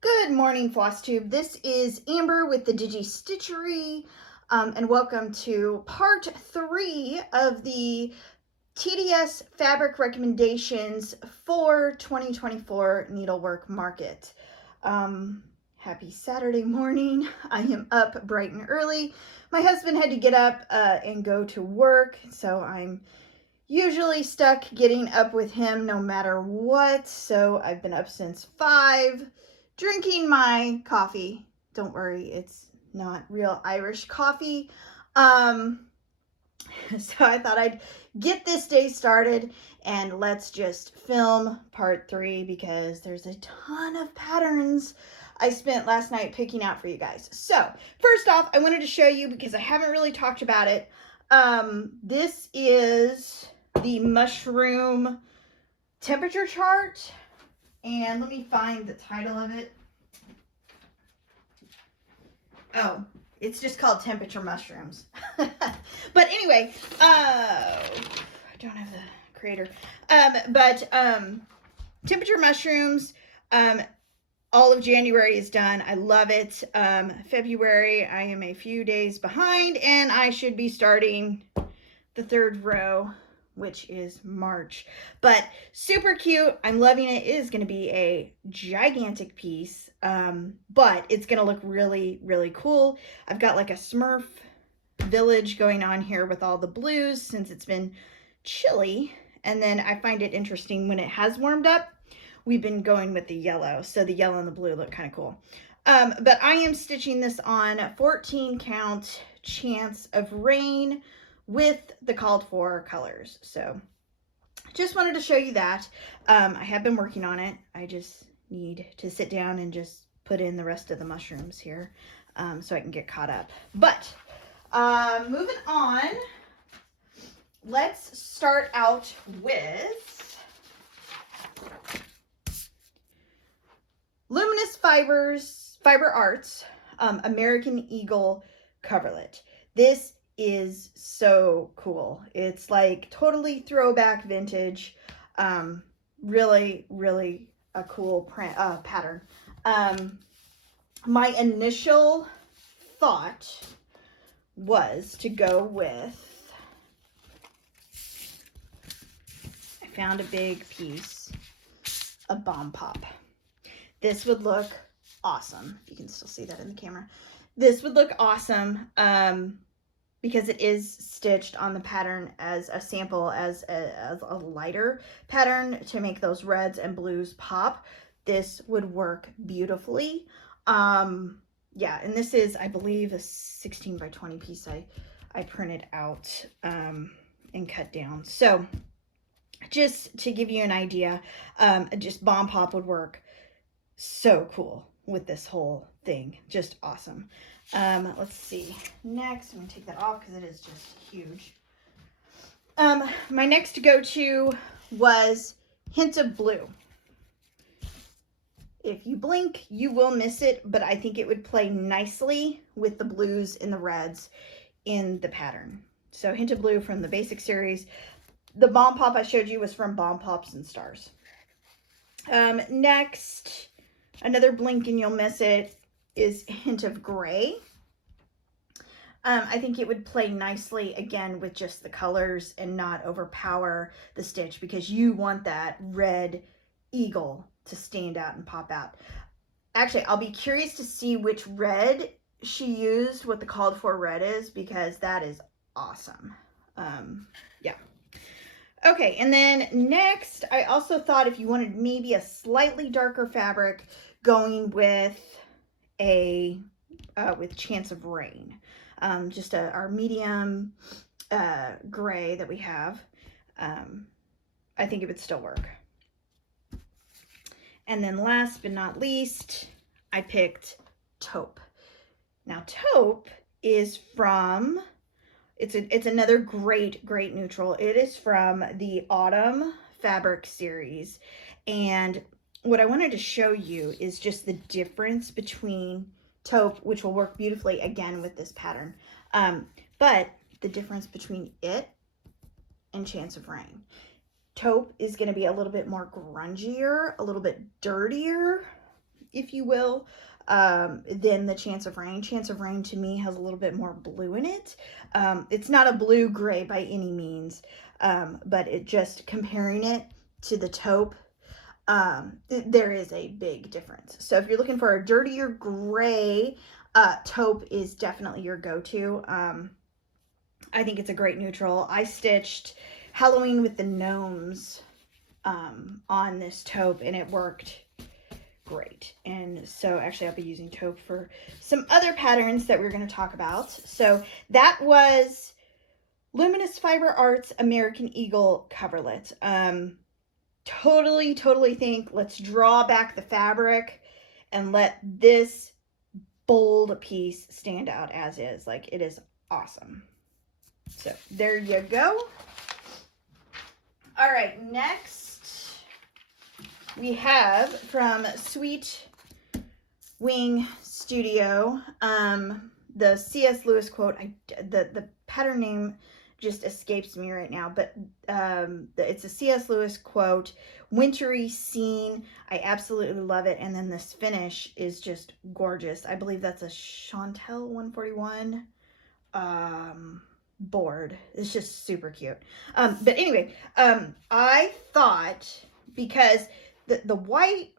Good morning, Floss Tube. This is Amber with the Digi Stitchery, and welcome to part 3 of the TDS fabric recommendations for 2024 needlework market. Happy Saturday morning. I am up bright and early. My husband had to get up and go to work, so I'm usually stuck getting up with him no matter what. So I've been up since 5. Drinking my coffee. Don't worry, it's not real Irish coffee. So I thought I'd get this day started and let's just film part 3 because there's a ton of patterns I spent last night picking out for you guys. So first off, I wanted to show you because I haven't really talked about it. This is the mushroom temperature chart. And let me find the title of it. Oh, it's just called Temperature Mushrooms. But anyway, I don't have the creator. Temperature Mushrooms, all of January is done. I love it. February, I am a few days behind, and I should be starting the 3rd row, which is March. But super cute. I'm loving it. It is going to be a gigantic piece, but it's going to look really, really cool. I've got like a Smurf village going on here with all the blues since it's been chilly. And then I find it interesting when it has warmed up, we've been going with the yellow. So the yellow and the blue look kind of cool. But I am stitching this on 14 count chance of rain with the called for colors. So just wanted to show you that. I have been working on it. I just need to sit down and just put in the rest of the mushrooms here so I can get caught up. But moving on, let's start out with Luminous Fiber Arts American Eagle coverlet. This is so cool. It's like totally throwback vintage. Really, really a cool print, pattern. My initial thought was to go with, I found a big piece of Bomb Pop. This would look awesome. You can still see that in the camera. This would look awesome because it is stitched on the pattern as a sample, as a lighter pattern to make those reds and blues pop. This would work beautifully. Yeah, and this is, I believe, a 16 by 20 piece I printed out and cut down. So just to give you an idea, just Bomb Pop would work so cool with this whole thing. Just awesome. Let's see. Next, I'm going to take that off because it is just huge. My next go-to was Hint of Blue. If you blink, you will miss it, but I think it would play nicely with the blues and the reds in the pattern. So Hint of Blue from the basic series. The Bomb Pop I showed you was from Bomb Pops and Stars. Next, another blink and you'll miss it is Hint of Gray. I think it would play nicely again with just the colors and not overpower the stitch because you want that red eagle to stand out and pop out. Actually, I'll be curious to see which red she used, what the called for red is, because that is awesome. Yeah. Okay, and then next, I also thought if you wanted maybe a slightly darker fabric, going with a with Chance of Rain, just our medium gray that we have. I think it would still work. And then last but not least, I picked Taupe. Now Taupe is from, it's another great neutral. It is from the Autumn Fabric series. And what I wanted to show you is just the difference between Taupe, which will work beautifully again with this pattern, but the difference between it and Chance of Rain. Taupe is going to be a little bit more grungier, a little bit dirtier, if you will, than the Chance of Rain. Chance of Rain to me has a little bit more blue in it. It's not a blue-gray by any means, but it just comparing it to the taupe, there is a big difference. So if you're looking for a dirtier gray, taupe is definitely your go-to. I think it's a great neutral. I stitched Halloween with the Gnomes on this taupe, and it worked great. And so actually I'll be using taupe for some other patterns that we're going to talk about. So that was Luminous Fiber Arts American Eagle coverlet. Totally think let's draw back the fabric and let this bold piece stand out as is. Like, it is awesome. So there you go. All right, next we have from Sweet Wing Studio, the C.S. Lewis quote. The pattern name just escapes me right now, but it's a C.S. Lewis quote, wintry scene. I absolutely love it. And then this finish is just gorgeous. I believe that's a Chantel 141 board. It's just super cute. But anyway, I thought, because the white,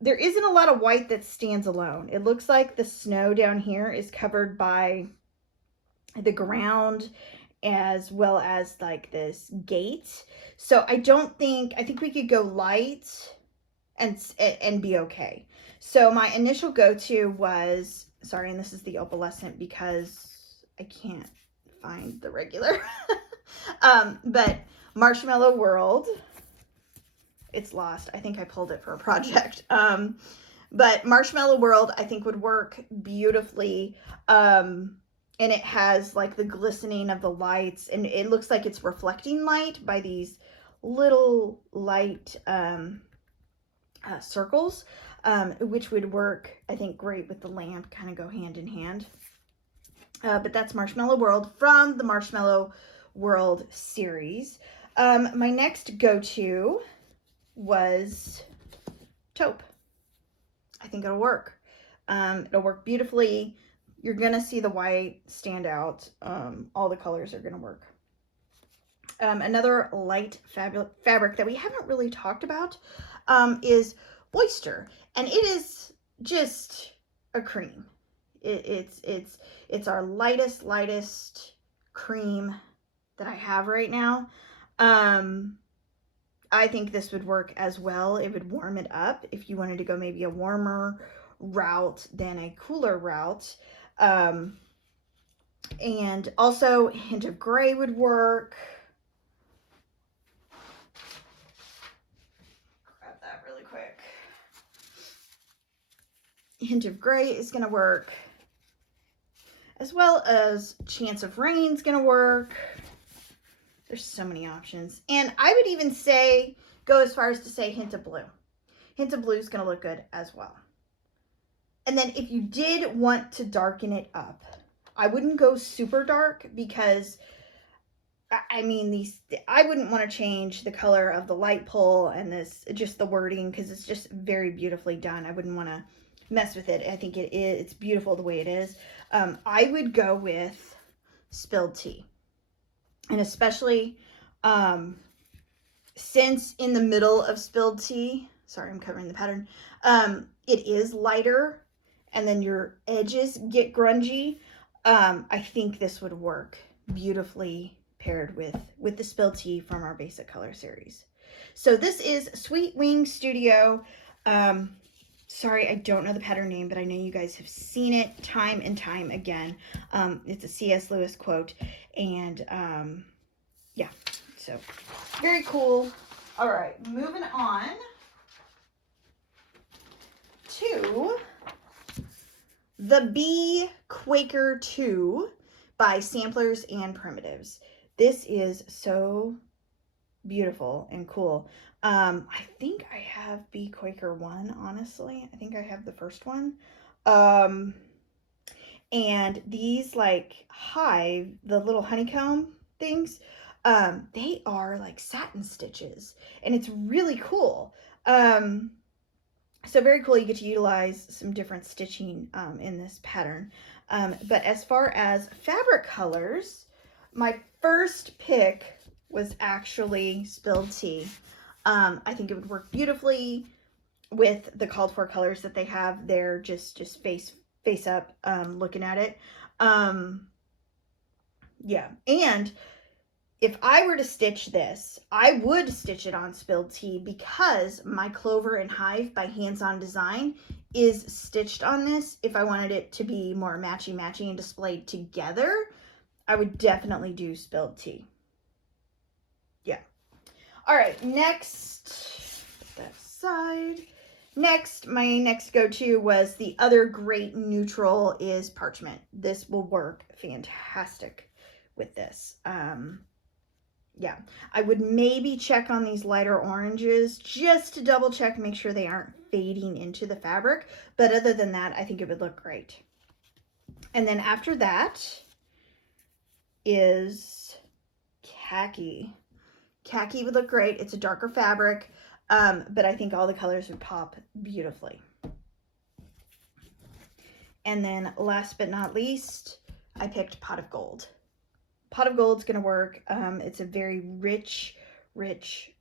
there isn't a lot of white that stands alone. It looks like the snow down here is covered by the ground as well as like this gate. So I think we could go light and be okay. So my initial go-to was, sorry, and this is the opalescent because I can't find the regular. But Marshmallow World. It's lost. I think I pulled it for a project. But Marshmallow World I think would work beautifully. And it has like the glistening of the lights, and it looks like it's reflecting light by these little light circles, which would work, I think, great with the lamp, kind of go hand in hand. But that's Marshmallow World from the Marshmallow World series. My next go-to was taupe. I think it'll work. It'll work beautifully. You're going to see the white stand out. All the colors are going to work. Another light fabric that we haven't really talked about is Oyster. And it is just a cream. It's our lightest cream that I have right now. I think this would work as well. It would warm it up if you wanted to go maybe a warmer route than a cooler route. And also hint of gray would work. Grab that really quick. Hint of gray is going to work, as well as Chance of Rain is going to work. There's so many options. And I would even say, go as far as to say hint of blue. Hint of blue is going to look good as well. And then if you did want to darken it up, I wouldn't go super dark, because I mean, I wouldn't want to change the color of the light pole and this, just the wording, because it's just very beautifully done. I wouldn't want to mess with it. I think it's beautiful the way it is. I would go with Spilled Tea. And especially since in the middle of Spilled Tea, sorry, I'm covering the pattern, it is lighter, and then your edges get grungy. I think this would work beautifully paired with the Spilled Tea from our basic color series. So this is Sweet Wing Studio. Sorry, I don't know the pattern name, but I know you guys have seen it time and time again. It's a C.S. Lewis quote, and yeah, so very cool. All right, moving on to the Bee Quaker 2 by Samplers and Primitives. This is so beautiful and cool. I think I have Bee Quaker 1, honestly. I think I have the first one. And these like hive, the little honeycomb things, they are like satin stitches, and it's really cool. So very cool. You get to utilize some different stitching in this pattern. But as far as fabric colors, my first pick was actually Spilled Tea. I think it would work beautifully with the called for colors that they have there, just face up, looking at it. Yeah, and if I were to stitch this, I would stitch it on Spilled Tea because my Clover and Hive by Hands On Design is stitched on this. If I wanted it to be more matchy-matchy and displayed together, I would definitely do Spilled Tea. Yeah. All right, next, put that aside. Next, my next go-to was the other great neutral is Parchment. This will work fantastic with this. Yeah, I would maybe check on these lighter oranges just to double check, make sure they aren't fading into the fabric. But other than that, I think it would look great. And then after that is khaki. Khaki would look great. It's a darker fabric, but I think all the colors would pop beautifully. And then last but not least, I picked Pot of Gold. Pot of Gold's going to work. It's a very rich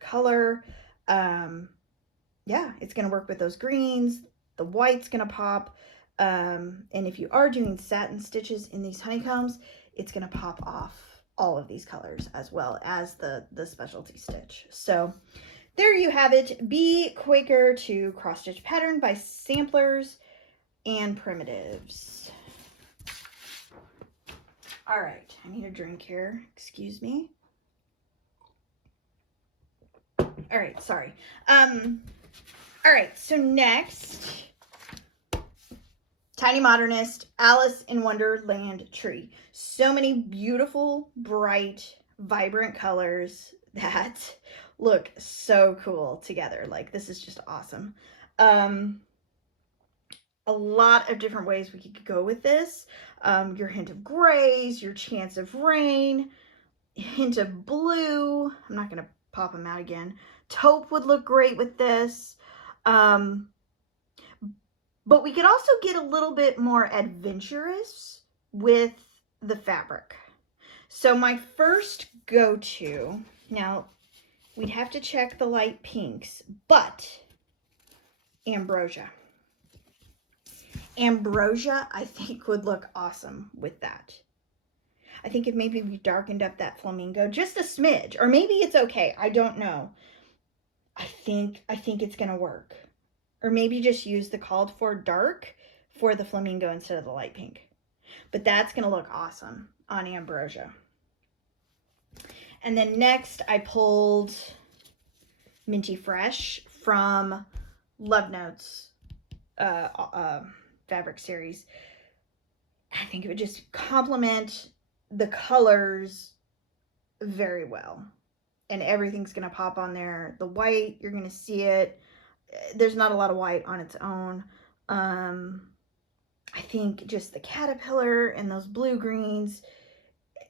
color. Yeah, it's going to work with those greens. The white's going to pop. And if you are doing satin stitches in these honeycombs, it's going to pop off all of these colors as well as the specialty stitch. So there you have it. Be Quaker to cross stitch pattern by samplers and primitives. All right, I need a drink here. Excuse me. All right, sorry. All right, so next, Tiny Modernist, Alice in Wonderland tree. So many beautiful, bright, vibrant colors that look so cool together. Like, this is just awesome. A lot of different ways we could go with this. Your hint of grays, your chance of rain, hint of blue. I'm not going to pop them out again. Taupe would look great with this. But we could also get a little bit more adventurous with the fabric. So my first go-to, now we'd have to check the light pinks, but Ambrosia. Ambrosia, I think, would look awesome with that. I think if maybe we darkened up that flamingo just a smidge, or maybe it's okay, I don't know. I think it's gonna work. Or maybe just use the called for dark for the flamingo instead of the light pink. But that's gonna look awesome on Ambrosia. And then next I pulled Minty Fresh from Love Notes fabric series. I think it would just complement the colors very well. And everything's going to pop on there. The white, you're going to see it. There's not a lot of white on its own. I think just the caterpillar and those blue greens,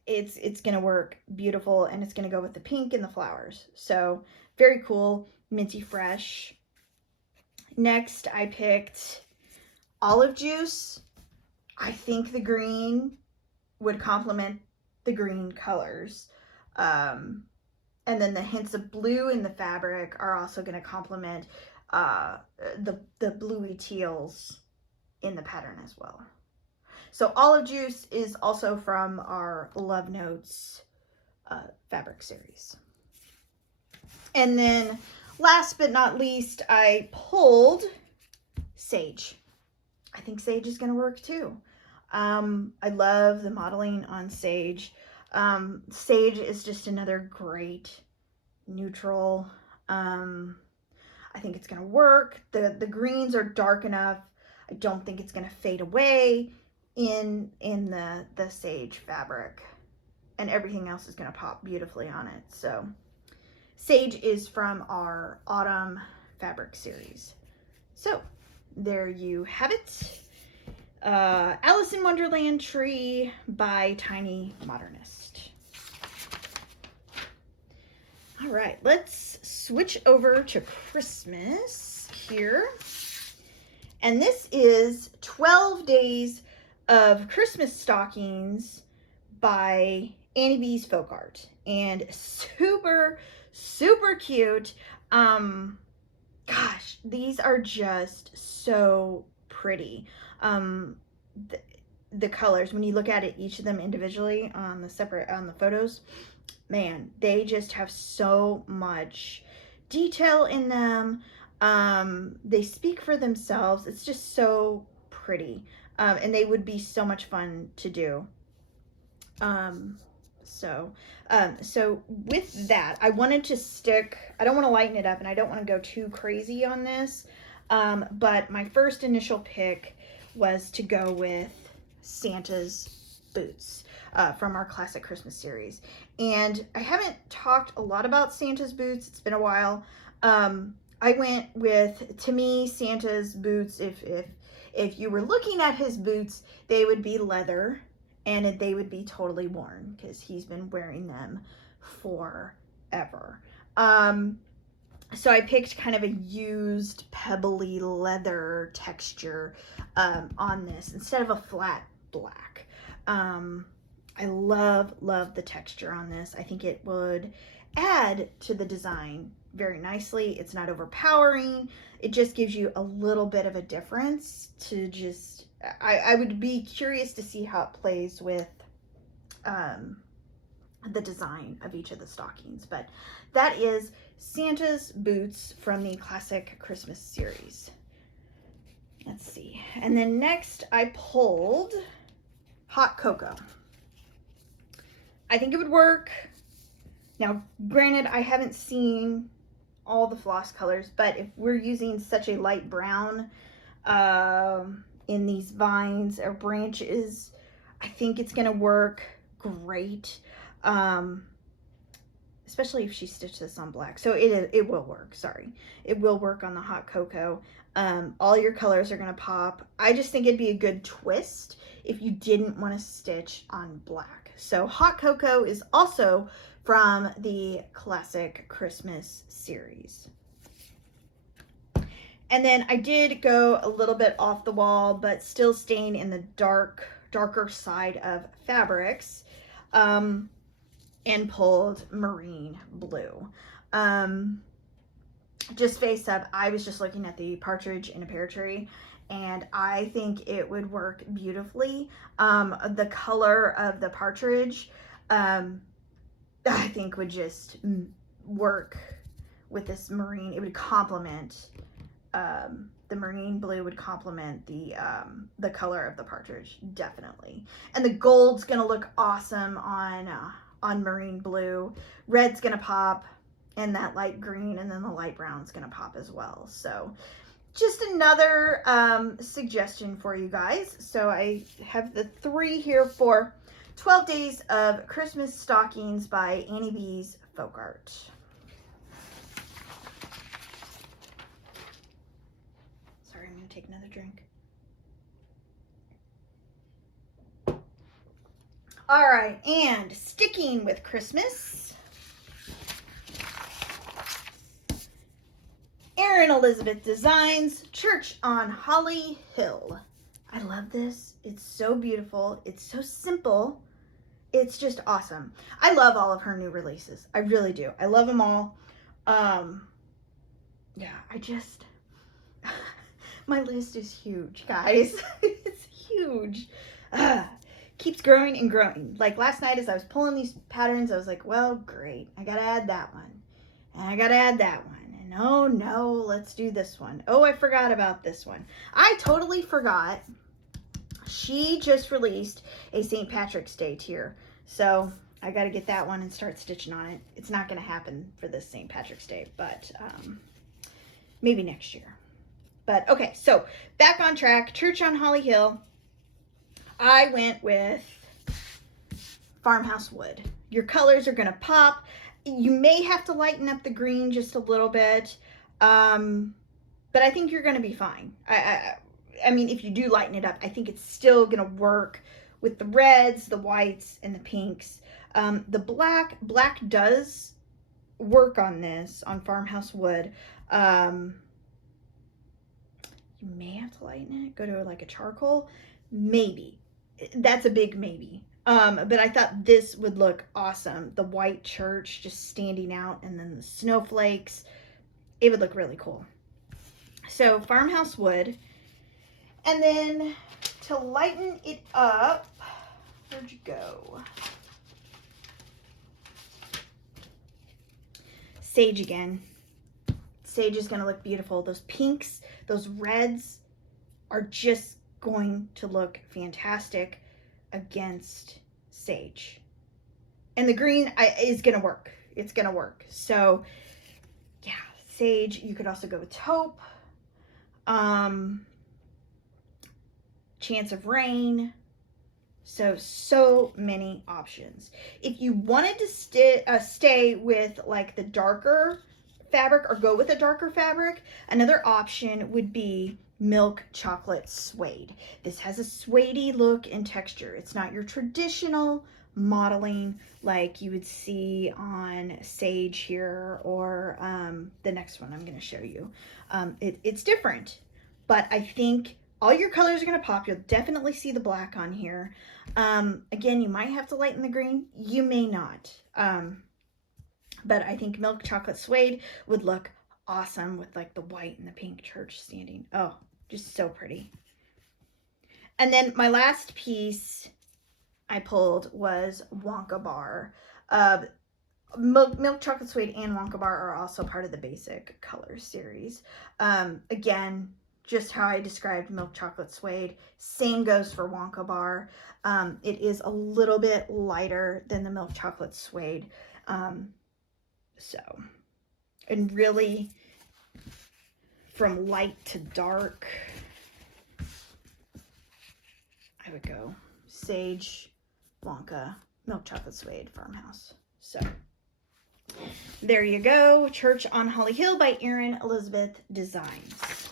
it's going to work beautiful, and it's going to go with the pink and the flowers. So very cool. Minty Fresh. Next, I picked Olive Juice. I think the green would complement the green colors. And then the hints of blue in the fabric are also going to complement the bluey teals in the pattern as well. So Olive Juice is also from our Love Notes fabric series. And then last but not least, I pulled Sage. I think Sage is going to work too. I love the modeling on Sage. Sage is just another great neutral. I think it's going to work. The greens are dark enough. I don't think it's going to fade away in the Sage fabric. And everything else is going to pop beautifully on it. So Sage is from our Autumn fabric series. So there you have it. Alice in Wonderland Tree by Tiny Modernist. All right, let's switch over to Christmas here. And this is 12 Days of Christmas Stockings by Annie B's Folk Art. And super, super cute. Gosh, these are just so pretty. The colors, when you look at it, each of them individually on the photos, man, they just have so much detail in them. They speak for themselves. It's just so pretty. And they would be so much fun to do. So with that, I wanted to stick, I don't want to lighten it up and I don't want to go too crazy on this. But my first initial pick was to go with Santa's boots from our classic Christmas series. And I haven't talked a lot about Santa's boots. It's been a while. I went with, to me, Santa's boots, if you were looking at his boots, they would be leather and they would be totally worn because he's been wearing them forever. So I picked kind of a used pebbly leather texture on this instead of a flat black. I love the texture on this. I think it would add to the design very nicely. It's not overpowering. It just gives you a little bit of a difference to just, I would be curious to see how it plays with the design of each of the stockings. But that is Santa's boots from the classic Christmas series. Let's see. And then next I pulled Hot Cocoa. I think it would work. Now, granted, I haven't seen all the floss colors, but if we're using such a light brown in these vines or branches, I think it's going to work great, especially if she stitched this on black. So it will work, sorry. It will work on the Hot Cocoa. All your colors are going to pop. I just think it'd be a good twist if you didn't want to stitch on black. So Hot Cocoa is also from the classic Christmas series. And then I did go a little bit off the wall, but still staying in the darker side of fabrics, and pulled Marine Blue. Just face up, I was just looking at the Partridge in a Pear Tree, and I think it would work beautifully. The color of the partridge, I think would just work with this marine. It would complement, the marine blue would complement the color of the partridge, definitely. And the gold's gonna look awesome on marine blue. Red's gonna pop, and that light green, and then the light brown's gonna pop as well. So just another suggestion for you guys. So I have the 3 here for 12 Days of Christmas Stockings by Annie B's Folk Art. Sorry, I'm going to take another drink. All right, and sticking with Christmas, Erin Elizabeth Designs Church on Holly Hill. I love this. It's so beautiful. It's so simple. It's just awesome. I love all of her new releases. I really do. I love them all. Yeah, I just, my list is huge, guys. It's huge. Keeps growing and growing. Like last night as I was pulling these patterns, I was like, well, great. I got to add that one. And I got to add that one. And oh no, let's do this one. Oh, I forgot about this one. I totally forgot. She just released a St. Patrick's Day tier. So I got to get that one and start stitching on it. It's not going to happen for this St. Patrick's Day, but maybe next year. But okay, so back on track. Church on Holly Hill. I went with Farmhouse Wood. Your colors are going to pop. You may have to lighten up the green just a little bit, but I think you're going to be fine. I mean, if you do lighten it up, I think it's still going to work with the reds, the whites, and the pinks. The black does work on this, on Farmhouse Wood. You may have have to lighten it, go to like a charcoal, maybe. That's a big maybe. But I thought this would look awesome. The white church just standing out, and then the snowflakes. It would look really cool. So farmhouse wood. And then to lighten it up, where'd you go? Sage again. Sage is going to look beautiful. Those pinks, those reds are just going to look fantastic against sage. And the green is going to work. It's going to work. So yeah, sage. You could also go with taupe. Chance of rain. So many options. If you wanted to stay with like the darker fabric or go with a darker fabric, another option would be milk chocolate suede. This has a suede look and texture. It's not your traditional modeling like you would see on sage here or the next one I'm going to show you. It's different, but I think all your colors are going to pop. You'll definitely see the black on here. Again, you might have to lighten the green. You may not. But I think milk chocolate suede would look awesome with like the white and the pink church standing. Oh, just so pretty. And then my last piece I pulled was Wonka Bar. Milk chocolate suede and Wonka Bar are also part of the basic color series. Again, just how I described milk chocolate suede. Same goes for Wonka Bar. It is a little bit lighter than the milk chocolate suede. And really from light to dark, I would go sage, Wonka, milk chocolate suede, farmhouse. So there you go. Church on Holly Hill by Erin Elizabeth Designs.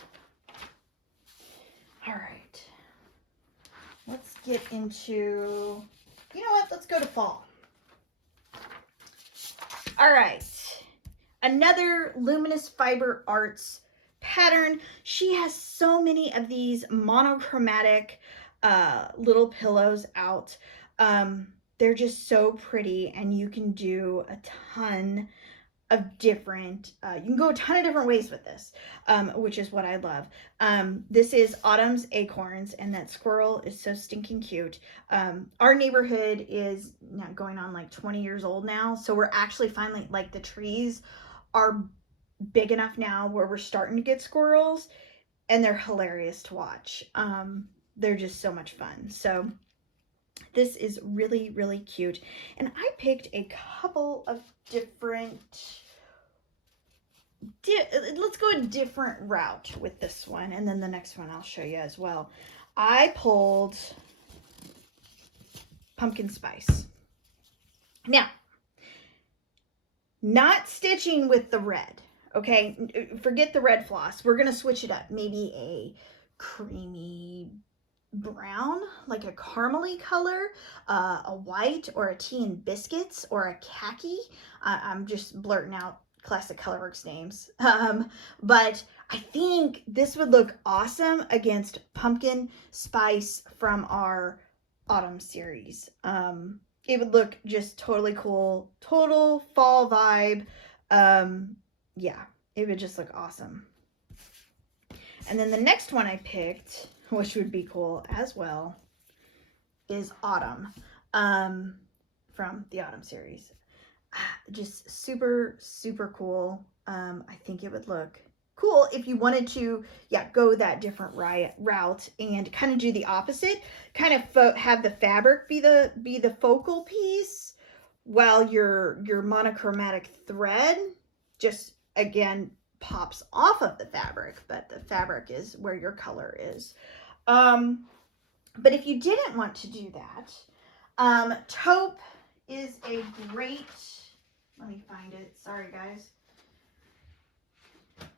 All right, let's get into, you know what, let's go to fall. All right, another Luminous Fiber Arts pattern. She has so many of these monochromatic little pillows out. They're just so pretty, and you can do a ton of different, you can go a ton of different ways with this, which is what I love. This is Autumn's Acorns, and that squirrel is so stinking cute. Our neighborhood is now going on like 20 years old now, so we're actually finally, like, the trees are big enough now where we're starting to get squirrels, and they're hilarious to watch. They're just so much fun. So this is really, really cute. And I picked a couple of different, let's go a different route with this one. And then the next one I'll show you as well. I pulled Pumpkin Spice. Now, not stitching with the red, okay? Forget the red floss. We're going to switch it up. Maybe a creamy brown, like a caramely color, a white, or a tea and biscuits, or a khaki. I'm just blurting out classic Colorworks names. But I think this would look awesome against Pumpkin Spice from our autumn series. It would look just totally cool, total fall vibe. Yeah, it would just look awesome. And then the next one I picked, which would be cool as well, is Autumn, from the Autumn series. Just super, super cool. I think it would look cool if you wanted to, go that different route and kind of do the opposite, kind of have the fabric be the focal piece, while your monochromatic thread just, again, pops off of the fabric, but the fabric is where your color is. But if you didn't want to do that, taupe is a great, let me find it, sorry guys.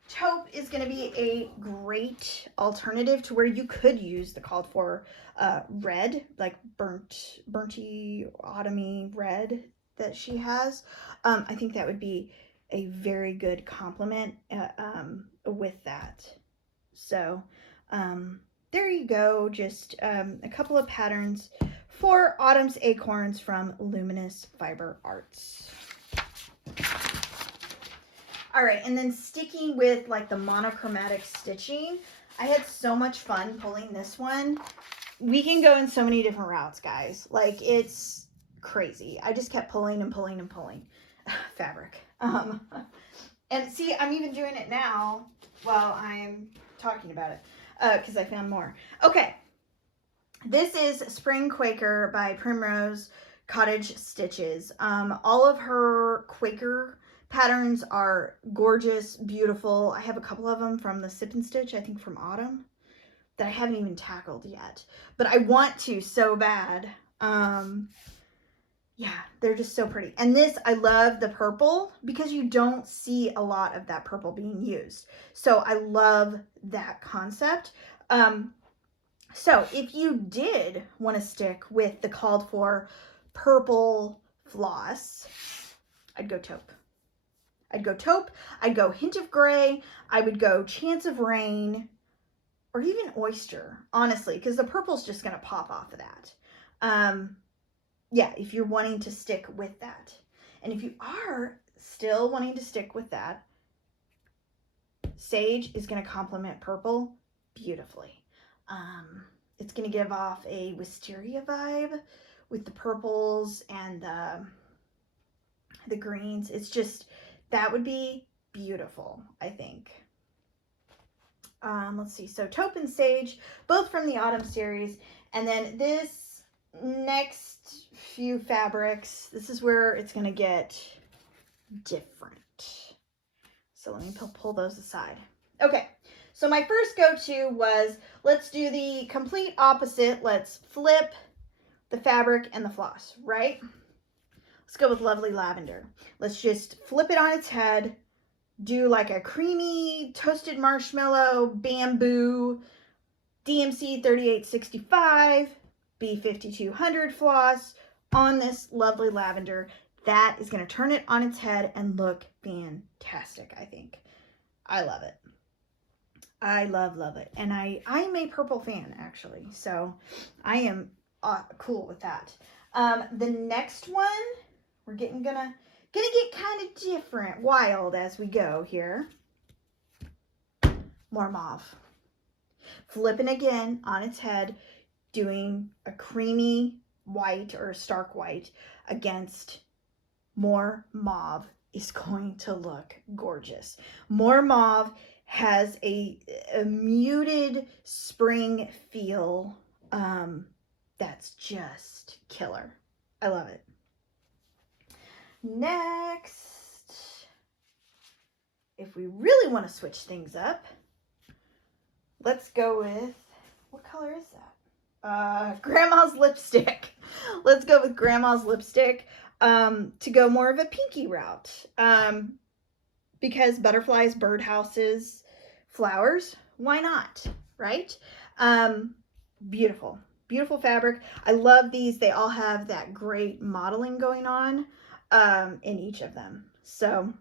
Taupe is going to be a great alternative to where you could use the called for red, like burnty, autumny red that she has. I think that would be a very good complement with that. So There you go, just a couple of patterns for Autumn's Acorns from Luminous Fiber Arts. All right, and then sticking with like the monochromatic stitching, I had so much fun pulling this one. We can go in so many different routes, guys. Like, it's crazy. I just kept pulling and pulling and pulling fabric. And see, I'm even doing it now while I'm talking about it because I found more. Okay, this is Spring Quaker by Primrose Cottage Stitches. All of her Quaker patterns are gorgeous, beautiful. I have a couple of them from the Sip and Stitch, I think from Autumn, that I haven't even tackled yet. But I want to so bad. Yeah, they're just so pretty. And this, I love the purple because you don't see a lot of that purple being used. So I love that concept. So if you did want to stick with the called for purple floss, I'd go taupe. I'd go taupe. I'd go hint of gray. I would go chance of rain or even oyster, honestly, because the purple's just going to pop off of that. Yeah, if you're wanting to stick with that. And if you are still wanting to stick with that, sage is going to complement purple beautifully. It's going to give off a wisteria vibe with the purples and the greens. It's just, that would be beautiful, I think. Let's see. So taupe and sage, both from the Autumn series. And then this next few fabrics, this is where it's going to get different. So let me pull those aside. Okay. So my first go-to was, let's do the complete opposite. Let's flip the fabric and the floss, right? Let's go with Lovely Lavender. Let's just flip it on its head, do like a creamy toasted marshmallow bamboo DMC 3865 B5200 floss on this Lovely Lavender. That is going to turn it on its head and look fantastic, I think. I love it. I love it. And I'm a purple fan, actually. So I am cool with that. The next one, we're gonna get kind of different, wild as we go here. More mauve. Flipping again on its head, doing a creamy white or a stark white against more mauve is going to look gorgeous. More mauve has a muted spring feel that's just killer. I love it. Next, if we really want to switch things up, let's go with, what color is that? Grandma's Lipstick. Let's go with Grandma's Lipstick to go more of a pinky route. Because butterflies, birdhouses, flowers, why not, right? Beautiful, beautiful fabric. I love these. They all have that great modeling going on in each of them. So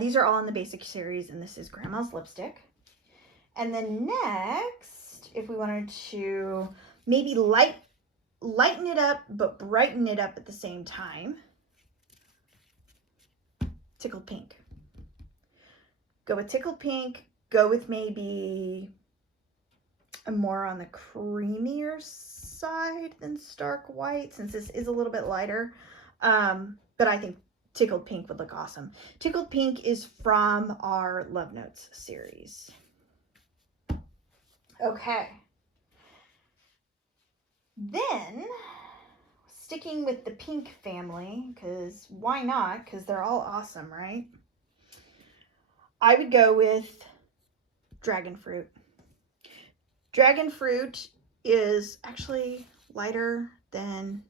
these are all in the basic series, and this is Grandma's Lipstick. And then next, if we wanted to maybe lighten it up, but brighten it up at the same time, Tickled Pink. Go with Tickled Pink. Go with maybe a more on the creamier side than Stark White, since this is a little bit lighter. But I think Tickled Pink would look awesome. Tickled Pink is from our Love Notes series. Okay. Then, sticking with the pink family, because why not? Because they're all awesome, right? I would go with Dragon Fruit. Dragon Fruit is actually lighter than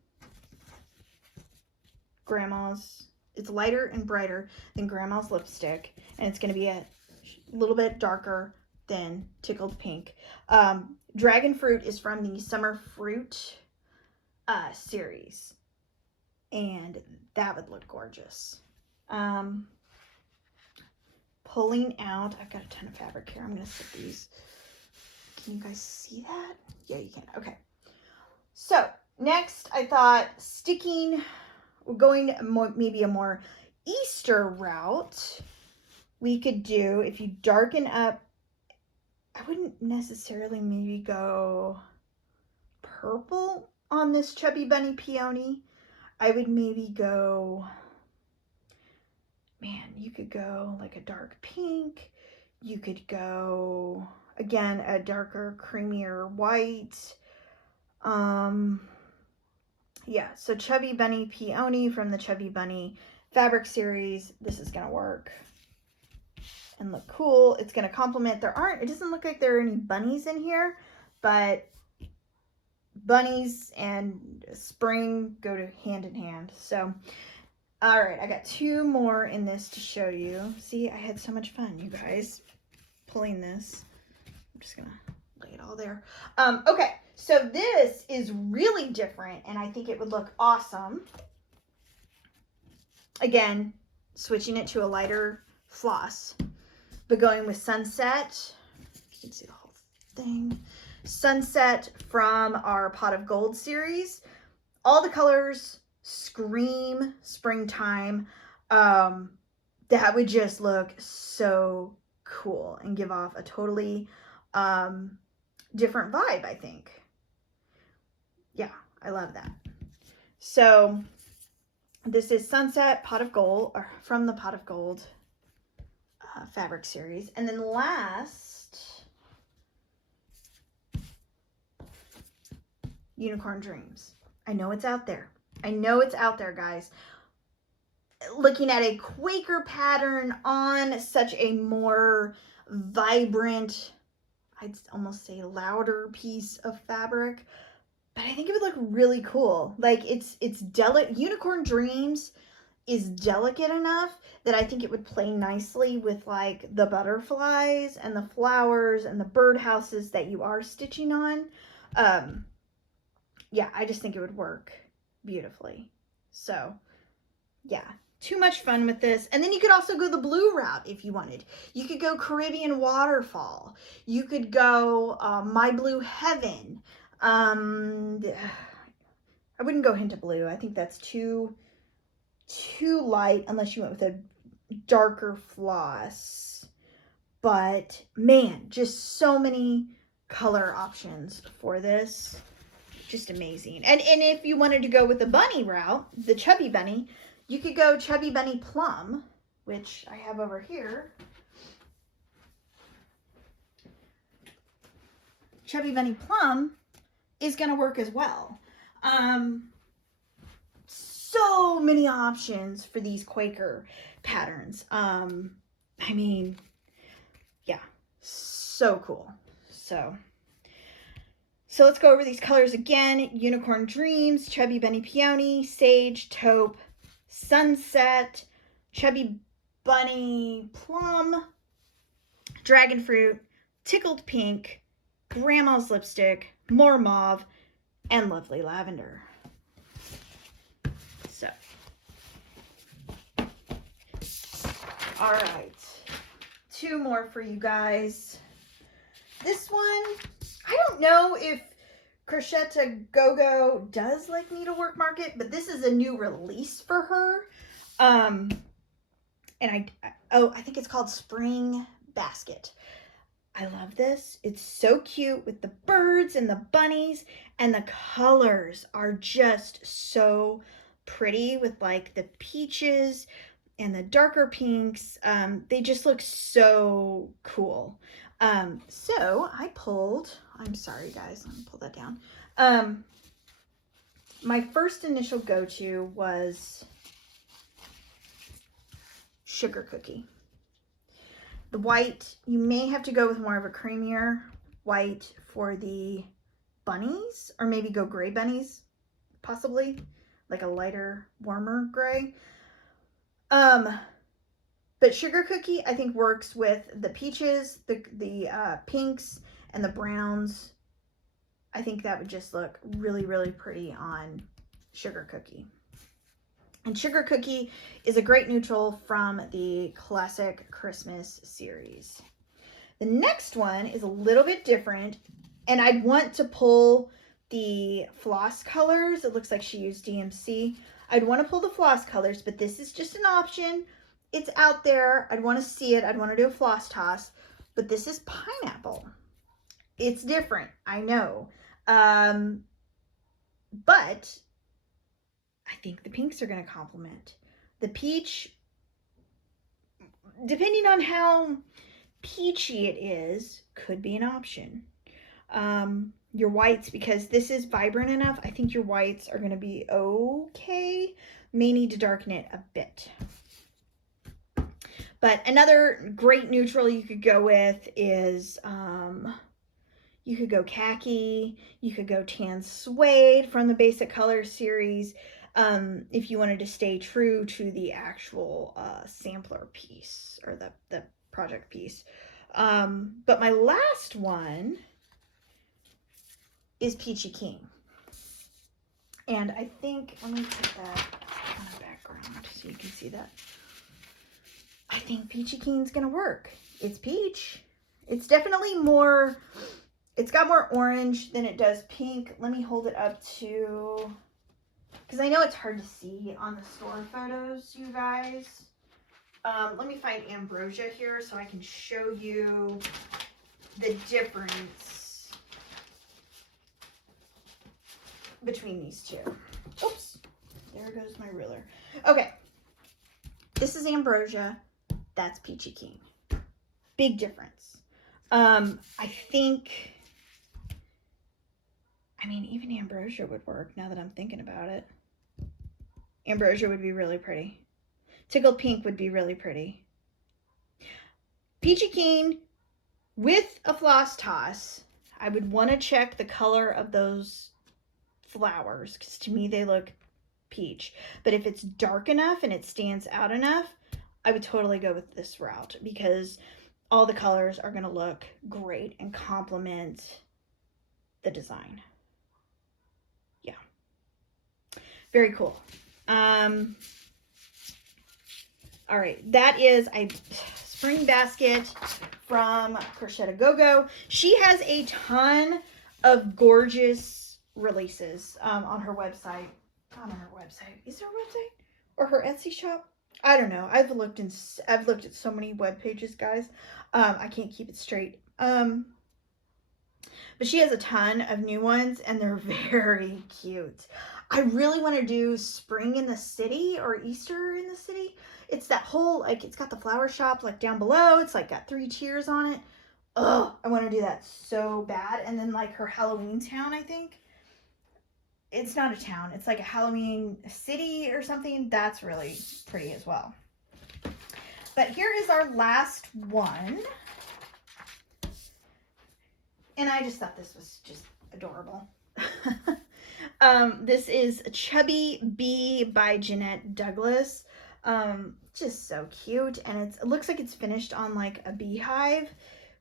Grandma's. It's lighter and brighter than Grandma's Lipstick, and it's going to be a little bit darker than Tickled Pink. Dragon Fruit is from the Summer Fruit series, and that would look gorgeous. Pulling out, I've got a ton of fabric here. I'm going to set these Can you guys see that? Yeah, you can. Okay. So next I thought going maybe a more Easter route. We could do, if you darken up, I wouldn't necessarily maybe go purple on this Chubby Bunny Peony. I would maybe go, man, you could go like a dark pink. You could go, again, a darker, creamier white. Yeah, so Chubby Bunny Peony from the Chubby Bunny fabric series. This is going to work and look cool. It's going to complement. It doesn't look like there are any bunnies in here, but bunnies and spring go to hand in hand. So, all right, I got 2 more in this to show you. See, I had so much fun, you guys, pulling this. I'm just going to lay it all there. Okay, so this is really different, and I think it would look awesome. Again, switching it to a lighter floss, but going with Sunset. You can see the whole thing. Sunset from our Pot of Gold series. All the colors scream springtime. That would just look so cool and give off a totally different vibe, I think. Yeah, I love that. So this is Sunset Pot of Gold, or from the Pot of Gold fabric series. And then last, Unicorn Dreams. I know it's out there. I know it's out there, guys. Looking at a Quaker pattern on such a more vibrant, I'd almost say louder piece of fabric, but I think it would look really cool. Like it's delicate. Unicorn Dreams is delicate enough that I think it would play nicely with like the butterflies and the flowers and the birdhouses that you are stitching on. Yeah, I just think it would work beautifully. So yeah, too much fun with this. And then you could also go the blue route if you wanted. You could go Caribbean Waterfall. You could go My Blue Heaven. I wouldn't go Hint of Blue. I think that's too light unless you went with a darker floss. But man, just so many color options for this. Just amazing. And if you wanted to go with the bunny route, the Chubby Bunny, you could go Chubby Bunny Plum, which I have over here. Chubby Bunny Plum is going to work as well. So many options for these Quaker patterns. I mean, yeah, so cool. So let's go over these colors again. Unicorn Dreams, Chubby Bunny Peony, Sage, Taupe, Sunset, Chubby Bunny Plum, Dragon Fruit, Tickled Pink, Grandma's Lipstick, More Mauve, and Lovely Lavender. So, all right, 2 more for you guys. This one, I don't know if Crochetta Go-Go does like Needlework Market, but this is a new release for her. And I think it's called Spring Basket. I love this. It's so cute with the birds and the bunnies, and the colors are just so pretty with like the peaches and the darker pinks. They just look so cool. So I pulled, I'm sorry guys, let me pull that down. My first initial go-to was Sugar Cookie. The white, you may have to go with more of a creamier white for the bunnies, or maybe go gray bunnies, possibly, like a lighter, warmer gray. But Sugar Cookie, I think, works with the peaches, the pinks, and the browns. I think that would just look really, really pretty on Sugar Cookie. And Sugar Cookie is a great neutral from the Classic Christmas series. The next one is a little bit different, and I'd want to pull the floss colors. It looks like she used DMC. I'd want to pull the floss colors, but this is just an option. It's out there. I'd want to see it. I'd want to do a floss toss, but this is pineapple. It's different, I know. But I think the pinks are going to complement. The peach, depending on how peachy it is, could be an option. Your whites, because this is vibrant enough, I think your whites are going to be okay. May need to darken it a bit. But another great neutral you could go with is, you could go khaki, you could go tan suede from the Basic Colors series, if you wanted to stay true to the actual sampler piece, or the project piece. But my last one is Peachy Keen. And I think, let me put that on the background so you can see that. I think Peachy Keen's gonna work. It's peach. It's definitely more, it's got more orange than it does pink. Let me hold it up to, because I know it's hard to see on the store photos, you guys. Let me find Ambrosia here so I can show you the difference between these two. Oops, there goes my ruler. Okay, this is Ambrosia, that's Peachy Keen. Big difference. I think, I mean, even Ambrosia would work now that I'm thinking about it. Ambrosia would be really pretty. Tickled Pink would be really pretty. Peachy Keen with a floss toss, I would want to check the color of those flowers, because to me they look peach. But if it's dark enough and it stands out enough, I would totally go with this route, because all the colors are going to look great and complement the design. Yeah. Very cool. All right, that is a spring basket from Crochet Go Go. She has a ton of gorgeous releases on her website. Not on her website. Is there a website? Or her Etsy shop? I don't know. I've looked at so many web pages, guys. I can't keep it straight. But she has a ton of new ones, and they're very cute. I really want to do Spring in the City or Easter in the City. It's that whole, like, it's got the flower shop, like, down below. It's, like, got 3 tiers on it. Oh, I want to do that so bad. And then, like, her Halloween town, I think. It's not a town. It's, like, a Halloween city or something. That's really pretty as well. But here is our last one. And I just thought this was just adorable. This is Chubby Bee by Jeanette Douglas. Just so cute. And it looks like it's finished on like a beehive,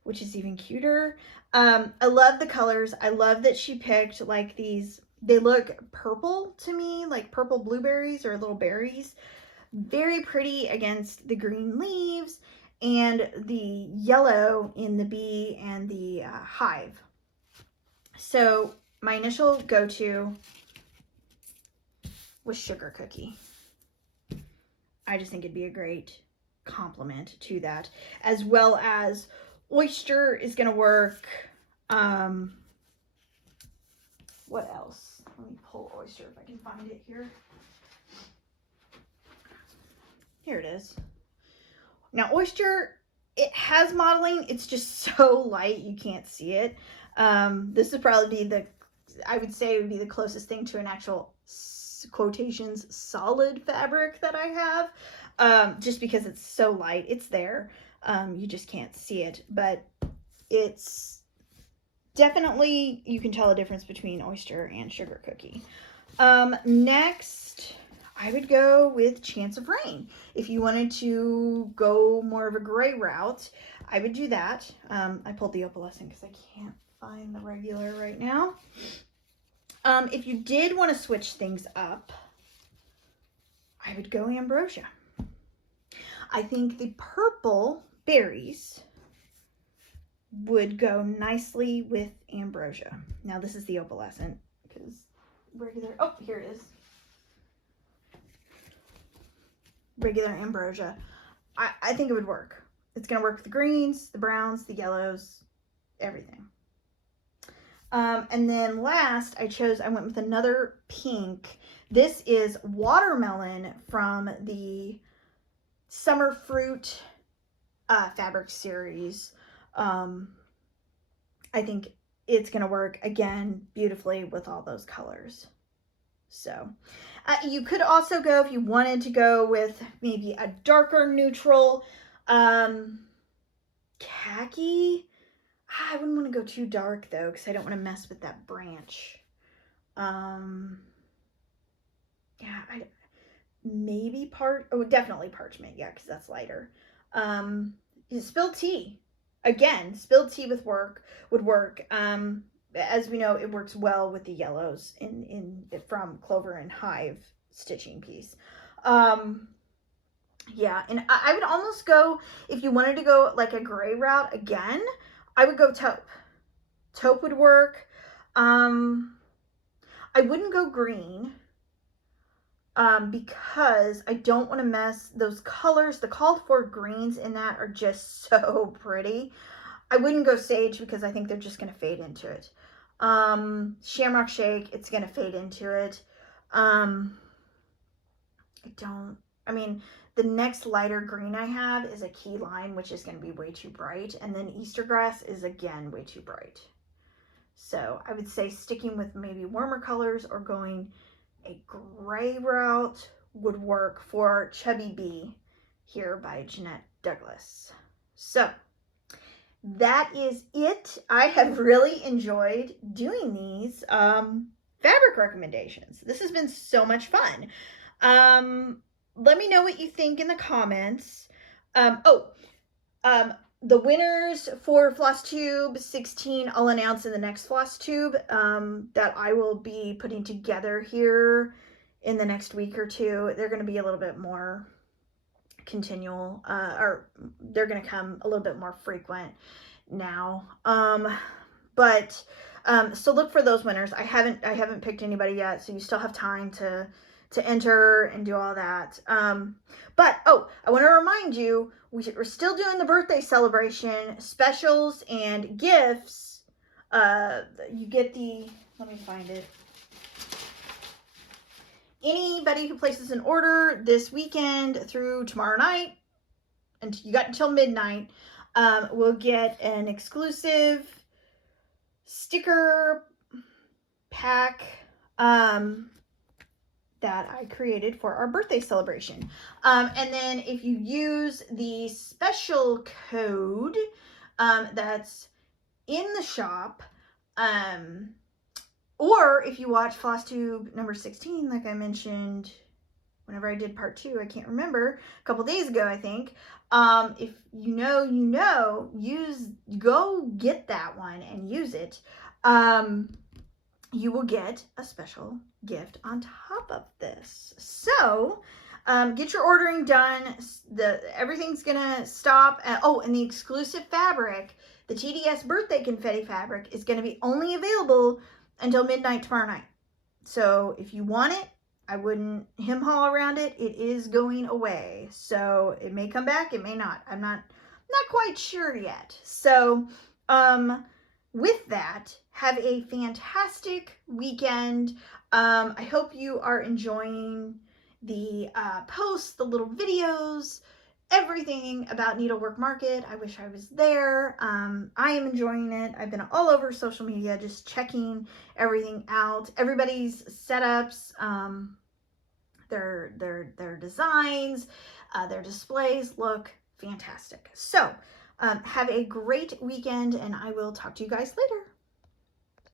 which is even cuter. I love the colors. I love that she picked like these, they look purple to me, like purple blueberries or little berries. Very pretty against the green leaves and the yellow in the bee and the hive. So my initial go-to was Sugar Cookie. I just think it'd be a great complement to that, as well as Oyster is going to work. What else? Let me pull Oyster if I can find it here. Here it is. Now Oyster, it has modeling. It's just so light you can't see it. This would probably be I would say it would be the closest thing to an actual quotations solid fabric that I have, just because it's so light. It's there. You just can't see it, but it's definitely, you can tell a difference between Oyster and Sugar Cookie. Next, I would go with Chance of Rain. If you wanted to go more of a gray route, I would do that. I pulled the opalescent because I can't find the regular right now. If you did want to switch things up, I would go Ambrosia. I think the purple berries would go nicely with ambrosia. Now this is the opalescent, because regular, oh, here it is. Regular ambrosia. I think it would work. It's going to work with the greens, the browns, the yellows, everything. And then last, I went with another pink. This is watermelon from the Summer Fruit fabric series. I think it's going to work, again, beautifully with all those colors. So you could also go, if you wanted to go with maybe a darker neutral khaki. I wouldn't want to go too dark though, because I don't want to mess with that branch. Yeah, maybe definitely parchment, yeah, because that's lighter. Spilled tea. Again, spilled tea would work. As we know, it works well with the yellows from Clover and Hive stitching piece. Yeah, and I would almost go, if you wanted to go like a gray route again, I would go taupe. Taupe would work. I wouldn't go green because I don't want to mess those colors. The called for greens in that are just so pretty. I wouldn't go sage because I think they're just going to fade into it. Shamrock Shake, it's going to fade into it. The next lighter green I have is a key lime, which is going to be way too bright. And then Easter grass is again way too bright. So I would say sticking with maybe warmer colors or going a gray route would work for Chubby Bee here by Jeanette Douglas. So that is it. I have really enjoyed doing these fabric recommendations. This has been so much fun. Let me know what you think in the comments. The winners for Floss Tube 16 I'll announce in the next Floss Tube that I will be putting together here in the next week or two. They're going to be a little bit more continual, or they're going to come a little bit more frequent now. So look for those winners. I haven't picked anybody yet, so you still have time to enter and do all that. I want to remind you, we're still doing the birthday celebration specials and gifts. You get let me find it. Anybody who places an order this weekend through tomorrow night, and you got until midnight, will get an exclusive sticker pack that I created for our birthday celebration. And then if you use the special code that's in the shop, or if you watch Floss Tube number 16, like I mentioned whenever I did part 2, I can't remember, a couple days ago, I think. If you know, go get that one and use it. You will get a special gift on top of this. So get your ordering done. Everything's gonna stop. And the exclusive fabric, the TDS birthday confetti fabric, is gonna be only available until midnight tomorrow night. So if you want it, I wouldn't hem-haw around it. It is going away. So it may come back, it may not. I'm not quite sure yet. So with that, have a fantastic weekend. I hope you are enjoying the posts, the little videos, everything about Needlework Market. I wish I was there. I am enjoying it. I've been all over social media just checking everything out. Everybody's setups, their designs, their displays look fantastic. So have a great weekend, and I will talk to you guys later.